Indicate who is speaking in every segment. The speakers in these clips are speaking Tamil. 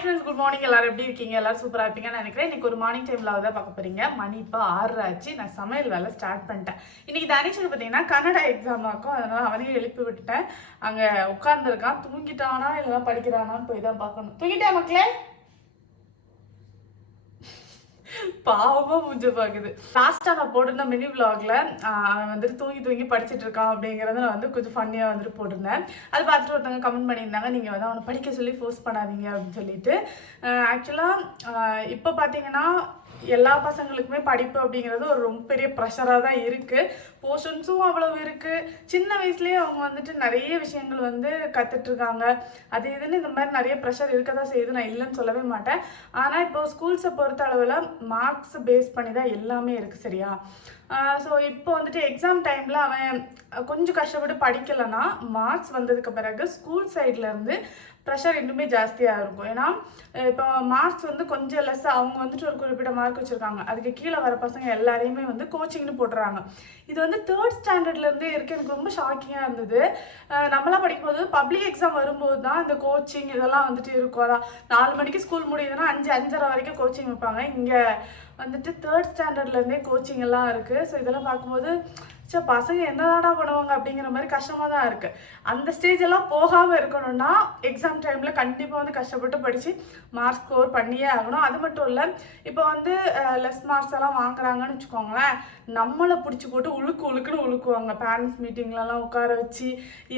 Speaker 1: ஃப்ரெண்ட்ஸ் குட் மார்னிங் எல்லாரும் எப்படி இருக்கீங்க? எல்லாரும் சூப்பராக இருப்பீங்கன்னு நினைக்கிறேன். இன்னைக்கு ஒரு மார்னிங் டைமில் தான் பார்க்க போறீங்க. மணி இப்போ ஆறு ஆச்சு நான் சமையல் வேலை ஸ்டார்ட் பண்ணிட்டேன். இன்னைக்கு தனிஷுக்கு பார்த்தீங்கன்னா கன்னடா எக்ஸாம் ஆக்கும். அதனால அவனையும் எழுப்பி விட்டுட்டேன். அங்கே உட்காந்துருக்கான் தூங்கிட்டானா இல்லைன்னா படிக்கிறானான்னு போய் தான் பார்க்கணும். தூங்கிட்டேன் மக்களே? பாவமா மூஞ்ச பாக்குது. லாஸ்டா நான் போட்டிருந்த மினி vlogல அவன் வந்துட்டு தூங்கி தூங்கி படிச்சிட்டு இருக்கான் அப்படிங்கறத நான் வந்து கொஞ்சம் ஃபன்னியா வந்துட்டு போட்டிருந்தேன். அது பார்த்துட்டு ஒருத்தவங்க கமெண்ட் பண்ணியிருந்தாங்க நீங்க வந்து அவனை படிக்க சொல்லி ஃபோர்ஸ் பண்ணாதீங்க அப்படின்னு சொல்லிட்டு. ஆக்சுவலா இப்போ பாத்தீங்கன்னா எல்லா பசங்களுக்குமே படிப்பு அப்படிங்கிறது ஒரு ரொம்ப பெரிய ப்ரெஷராக தான் இருக்குது போர்ஷன்ஸும் அவ்வளவு இருக்குது சின்ன வயசுலேயே அவங்க வந்துட்டு நிறைய விஷயங்கள் வந்து கற்றுட்ருக்காங்க அது இதுன்னு இந்த மாதிரி நிறைய ப்ரெஷர் இருக்க தான் செய்யுது. நான் இல்லைன்னு சொல்லவே மாட்டேன். ஆனால் இப்போ ஸ்கூல்ஸை பொறுத்த அளவில் மார்க்ஸ் பேஸ் பண்ணி தான் எல்லாமே இருக்குது சரியா? ஸோ இப்போ வந்துட்டு எக்ஸாம் டைமில் அவன் கொஞ்சம் கஷ்டப்பட்டு படிக்கலைன்னா மார்க்ஸ் வந்ததுக்கு பிறகு ஸ்கூல் சைட்லேருந்து ப்ரெஷர் இன்னுமே ஜாஸ்தியாக இருக்கும். ஏன்னா இப்போ மார்க்ஸ் வந்து கொஞ்சம் லெஸ் அவங்க வந்துட்டு ஒரு குறிப்பிட்ட மார்க் வச்சுருக்காங்க. அதுக்கு கீழே வர பசங்க எல்லாரையுமே வந்து கோச்சிங்னு போட்டுறாங்க. இது வந்து தேர்ட் ஸ்டாண்டர்ட்லேருந்தே இருக்கு. எனக்கு ரொம்ப ஷாக்கிங்காக இருந்தது. நம்மளாம் படிக்கும்போது பப்ளிக் எக்ஸாம் வரும்போது தான் இந்த கோச்சிங் இதெல்லாம் வந்துட்டு இருக்கும். அதான் நாலு மணிக்கு ஸ்கூல் முடியுதுன்னா அஞ்சு அஞ்சரை வரைக்கும் கோச்சிங் வைப்பாங்க. இங்கே வந்துட்டு தேர்ட் ஸ்டாண்டர்ட்லேருந்தே கோச்சிங் எல்லாம் இருக்குது ஸோ இதெல்லாம் பார்க்கும்போது சே பசங்க என்னதாடா பண்ணுவாங்க அப்படிங்கிற மாதிரி கஷ்டமாக தான் இருக்குது அந்த ஸ்டேஜ் எல்லாம் போகாமல் இருக்கணும்னா எக்ஸாம் டைமில் கண்டிப்பாக வந்து கஷ்டப்பட்டு படித்து மார்க் ஸ்கோர் பண்ணியே ஆகணும். அது மட்டும் இல்லை இப்போ வந்து லெஸ் மார்க்ஸ் எல்லாம் வாங்குறாங்கன்னு வச்சுக்கோங்களேன் நம்மளை பிடிச்சி போட்டு உழுக்கு உழுக்குன்னு உழுக்குவாங்க. பேரண்ட்ஸ் மீட்டிங்லலாம் உட்கார வச்சு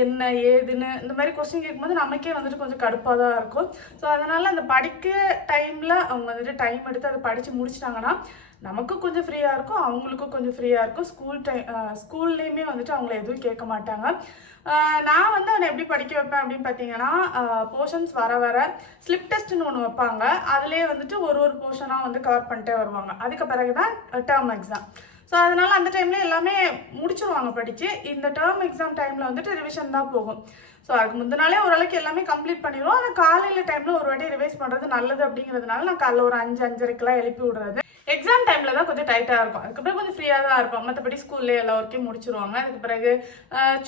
Speaker 1: என்ன ஏதுன்னு இந்த மாதிரி கொஸ்டின் கேட்கும்போது நமக்கே வந்துட்டு கொஞ்சம் கடுப்பாக தான் இருக்கும். ஸோ அதனால் அந்த படிக்க டைமில் அவங்க வந்துட்டு டைம் எடுத்து அதை படித்து முடிச்சிட்டாங்கன்னா நமக்கும் கொஞ்சம் ஃப்ரீயாக இருக்கும் அவங்களுக்கும் கொஞ்சம் ஃப்ரீயாக இருக்கும். ஸ்கூல் டைம் ஸ்கூல்லேயுமே வந்துட்டு அவங்கள எதுவும் கேட்க மாட்டாங்க. நான் வந்து அவனை எப்படி படிக்க வைப்பேன் அப்படின்னு பார்த்தீங்கன்னா போர்ஷன்ஸ் வர வர ஸ்லிப் டெஸ்ட்னு ஒன்று வைப்பாங்க. அதுலேயே வந்துட்டு ஒரு ஒரு போர்ஷனாக வந்து கவர் பண்ணிட்டே வருவாங்க. அதுக்கு பிறகு தான் டேர்ம் எக்ஸாம் ஸோ அதனால் அந்த டைமில் எல்லாமே முடிச்சிருவாங்க படித்து இந்த டேர்ம் எக்ஸாம் டைமில் வந்துட்டு ரிவிஷன் தான் போகும். ஸோ அதுக்கு முந்தினாலே ஓரளவுக்கு எல்லாமே கம்ப்ளீட் பண்ணிடுவோம். ஆனால் காலையில் டைமில் ஒரு வாட்டி ரிவைஸ் பண்ணுறது நல்லது அப்படிங்கிறதுனால நான் காலைல ஒரு அஞ்சு அஞ்சரைக்கெல்லாம் எழுப்பி விடுறது. எக்ஸாம் டைமில் தான் கொஞ்சம் டைட்டாக இருக்கும். அதுக்கப்புறம் கொஞ்சம் ஃப்ரீயாக தான் இருப்போம். மற்றபடி ஸ்கூல்லே எல்லா ஒர்க்கையும் முடிச்சிருவாங்க. அதுக்கு பிறகு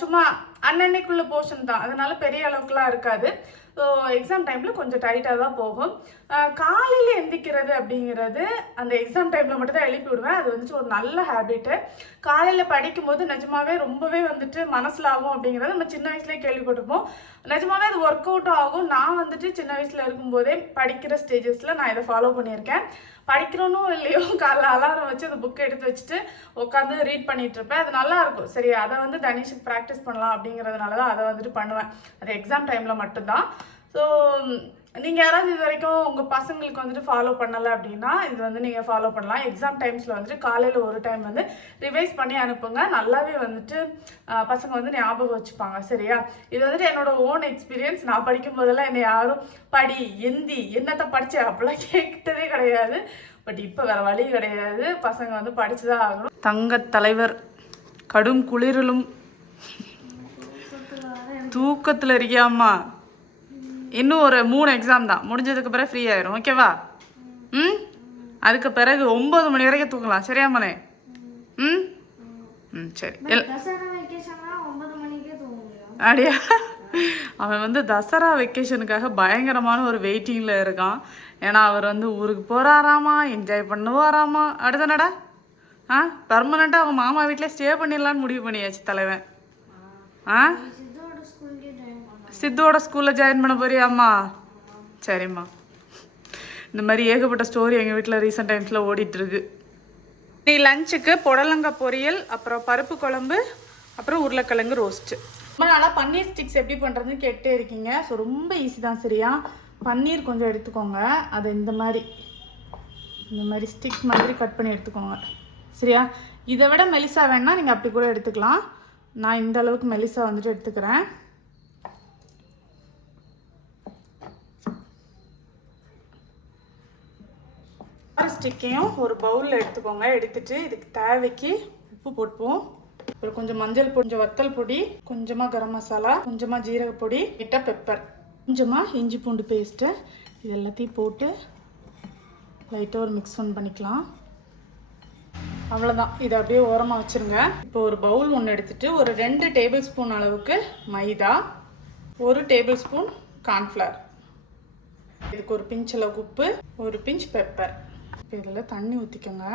Speaker 1: சும்மா அன்னன்னைக்குள்ள போர்ஷன் தான். அதனால பெரிய அளவுக்குலாம் இருக்காது. ஸோ எக்ஸாம் டைமில் கொஞ்சம் டைட்டாக தான் போகும். காலையில் எந்திக்கிறது அப்படிங்கிறது அந்த எக்ஸாம் டைமில் மட்டும் தான் எழுப்பி விடுவேன். அது வந்துட்டு ஒரு நல்ல ஹேபிட்டு காலையில் படிக்கும்போது நிஜமாவே ரொம்பவே வந்துட்டு மனசில் ஆகும் அப்படிங்கிறது நம்ம சின்ன வயசுலேயே கேள்விப்பட்டிருப்போம். நிஜமாவே அது ஒர்க் அவுட் ஆகும். நான் வந்துட்டு சின்ன வயசில் இருக்கும்போதே படிக்கிற ஸ்டேஜஸில் நான் இதை ஃபாலோ பண்ணியிருக்கேன். படிக்கிறோன்னு இல்லையோ காலைல அலாரம் வச்சு அந்த புக்கை எடுத்து வச்சுட்டு உட்காந்து ரீட் பண்ணிட்டு இருப்பேன். அது நல்லா இருக்கும். சரி அதை வந்து தனிஷுக்கு ப்ராக்டிஸ் பண்ணலாம் அப்படிங்கிறதுனால தான் அதை வந்துட்டு பண்ணுவேன். அது எக்ஸாம் டைமில் மட்டும்தான். ஸோ நீங்கள் யாராவது இது வரைக்கும் உங்கள் பசங்களுக்கு வந்துட்டு ஃபாலோ பண்ணலை அப்படின்னா இது வந்து நீங்கள் ஃபாலோ பண்ணலாம். எக்ஸாம் டைம்ஸில் வந்துட்டு காலையில் ஒரு டைம் வந்து ரிவைஸ் பண்ணி அனுப்புங்க. நல்லாவே வந்துட்டு பசங்க வந்து ஞாபகம் வச்சுப்பாங்க. சரியா? இது வந்துட்டு என்னோட ஓன் எக்ஸ்பீரியன்ஸ் நான் படிக்கும் போதெல்லாம் என்னை யாரும் படி எந்தி என்னத்தை படித்த அப்படிலாம் கேட்டதே கிடையாது. பட் இப்போ வேற வழி கிடையாது. பசங்க வந்து படித்து தான் ஆகணும். தங்க தலைவர் கடும் குளிரிலும் தூக்கத்தில் இருக்கியாம்மா? இன்னும் ஒரு மூணு எக்ஸாம் தான். முடிஞ்சதுக்கு பிறகு ஃப்ரீ ஆயிரும். ஓகேவா ம்? அதுக்கு பிறகு ஒம்பது மணி வரைக்கும் தூங்கலாம். சரியா மனே? ம்? ம் சரி. அப்படியா அவன் வந்து தசரா வெக்கேஷனுக்காக பயங்கரமான ஒரு வெயிட்டிங்கில் இருக்கான். ஏன்னா அவர் வந்து ஊருக்கு போகிறாராமா என்ஜாய் பண்ணுவாராமா? அடுத்தனடா ஆ? பர்மனெண்ட்டாக அவங்க மாமா வீட்டிலே ஸ்டே பண்ணிடலான்னு முடிவு பண்ணியாச்சு தலைவன். ஆ? சித்துவோட ஸ்கூலில் ஜாயின் பண்ண போறியாம்மா? சரிம்மா. இந்த மாதிரி ஏகப்பட்ட ஸ்டோரி எங்கள் வீட்டில் ரீசெண்ட் டைம்ஸில் ஓடிட்டுருக்கு. நீ லஞ்சுக்கு புடலங்காய் பொரியல் அப்புறம் பருப்பு குழம்பு அப்புறம் உருளைக்கிழங்கு ரோஸ்ட்டு ரொம்ப நாளாக பன்னீர் ஸ்டிக்ஸ் எப்படி பண்ணுறதுன்னு கேட்டே இருக்கீங்க. ஸோ ரொம்ப ஈஸி தான் சரியா. பன்னீர் கொஞ்சம் எடுத்துக்கோங்க. அதை இந்த மாதிரி இந்த மாதிரி ஸ்டிக் மாதிரி கட் பண்ணி எடுத்துக்கோங்க. சரியா? இதை விட மெலிசா வேணால் நீங்கள் அப்படி கூட எடுத்துக்கலாம். நான் இந்த அளவுக்கு மெலிசா வந்துட்டு எடுத்துக்கிறேன். ஸ்டிக்கையும் ஒரு பவுலில் எடுத்துக்கோங்க. எடுத்துட்டு இதுக்கு தேவைக்கு உப்பு போட்டுப்போம். அப்புறம் கொஞ்சம் மஞ்சள் பொடி கொஞ்சம் வத்தல் பொடி கொஞ்சமாக கரம் மசாலா கொஞ்சமாக ஜீரக பொடி கிட்ட பெப்பர் கொஞ்சமாக இஞ்சி பூண்டு பேஸ்ட்டு இது எல்லாத்தையும் போட்டு லைட்டாக ஒரு மிக்ஸ் ஒன் பண்ணிக்கலாம். அவ்வளோதான் இதை அப்படியே ஓரமாக வச்சுருங்க. இப்போ ஒரு பவுல் ஒன்று எடுத்துகிட்டு ஒரு ரெண்டு டேபிள் ஸ்பூன் அளவுக்கு மைதா ஒரு டேபிள் ஸ்பூன் கார்ன்ஃப்ளவர் இதுக்கு ஒரு பிஞ்ச் அளவுக்கு உப்பு ஒரு பிஞ்ச் பெப்பர் இப்போ இதில் தண்ணி ஊற்றிக்கோங்க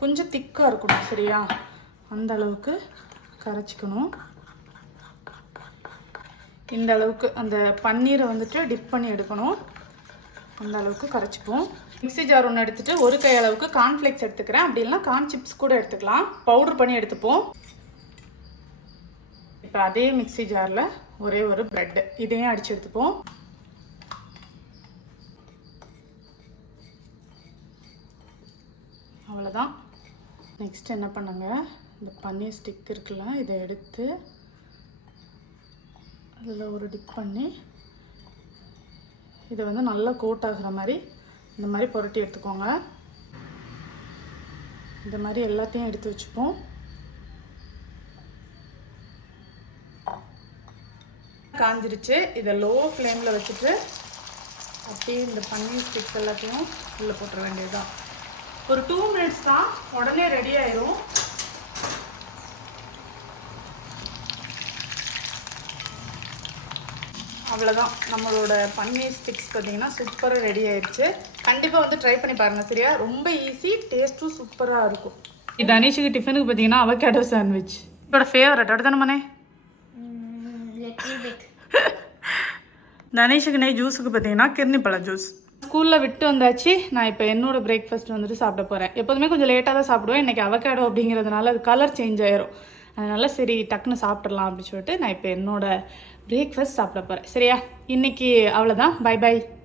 Speaker 1: கொஞ்சம் திக்காக இருக்கணும் சரியா? அந்த அளவுக்கு கரைச்சிக்கணும். இந்த அளவுக்கு அந்த பன்னீரை வந்துட்டு டிப் பண்ணி எடுக்கணும். அந்த அளவுக்கு கரைச்சிப்போம். மிக்ஸி ஜார் ஒன்று எடுத்துட்டு ஒரு கை அளவுக்கு கார்ன்ஃப்ளேக்ஸ் எடுத்துக்கிறேன். அப்படி இல்லைனா கார்ன் சிப்ஸ் கூட எடுத்துக்கலாம். பவுடர் பண்ணி எடுத்துப்போம். இப்போ அதே மிக்ஸி ஜாரில் ஒரே ஒரு ப்ரெட்டு இதையும் அடிச்சு எடுத்துப்போம். அவ்வளோதான் நெக்ஸ்ட் என்ன பண்ணுங்க? இந்த பன்னீர் ஸ்டிக் இருக்குல்ல இதை எடுத்து அதில் ஒரு டிப் பண்ணி இதை வந்து நல்லா கோட் ஆகிற மாதிரி இந்த மாதிரி புரட்டி எடுத்துக்கோங்க. இந்த மாதிரி எல்லாத்தையும் எடுத்து வச்சுப்போம். காஞ்சிருச்சு. இதை லோ ஃப்ளேமில் வச்சுட்டு அப்படியே இந்த பன்னீர் ஸ்டிக்ஸ் எல்லாத்தையும் உள்ளே போட்டுற வேண்டியதுதான். ஒரு டூ மினிட்ஸ் தான் உடனே ரெடி ஆயிரும். அவ்வளோதான் நம்மளோட பன்னீர் ஸ்டிக்ஸ் பார்த்தீங்கன்னா சூப்பராக ரெடி ஆயிடுச்சு. கண்டிப்பாக வந்து ட்ரை பண்ணி பாருங்கள் சரியா? ரொம்ப ஈஸி டேஸ்ட்டும் சூப்பராக இருக்கும். இது அனீஷுக்கு டிஃபனுக்கு பார்த்தீங்கன்னா அவகேடோ சாண்ட்விச் இதோட ஃபேவரட் அடுத்த மனே
Speaker 2: லிட்டில் பிட்
Speaker 1: தனேஷுக்கு நெய் ஜூஸுக்கு பார்த்தீங்கன்னா கிர்னி பழ ஜூஸ் ஸ்கூலில் விட்டு வந்தாச்சு. நான் இப்போ என்னோட பிரேக்ஃபாஸ்ட் வந்துட்டு சாப்பிட போகிறேன் எப்போதுமே கொஞ்சம் லேட்டாக தான் சாப்பிடுவேன். இன்றைக்கி அவகேடோ அப்படிங்கிறதுனால அது கலர் சேஞ்ச் ஆயிரும். அதனால் சரி டக்குன்னு சாப்பிட்றலாம் அப்படின்னு சொல்லிட்டு நான் இப்போ என்னோட பிரேக்ஃபாஸ்ட் சாப்பிட போகிறேன் சரியா? இன்னைக்கு அவ்வளோதான் பை பை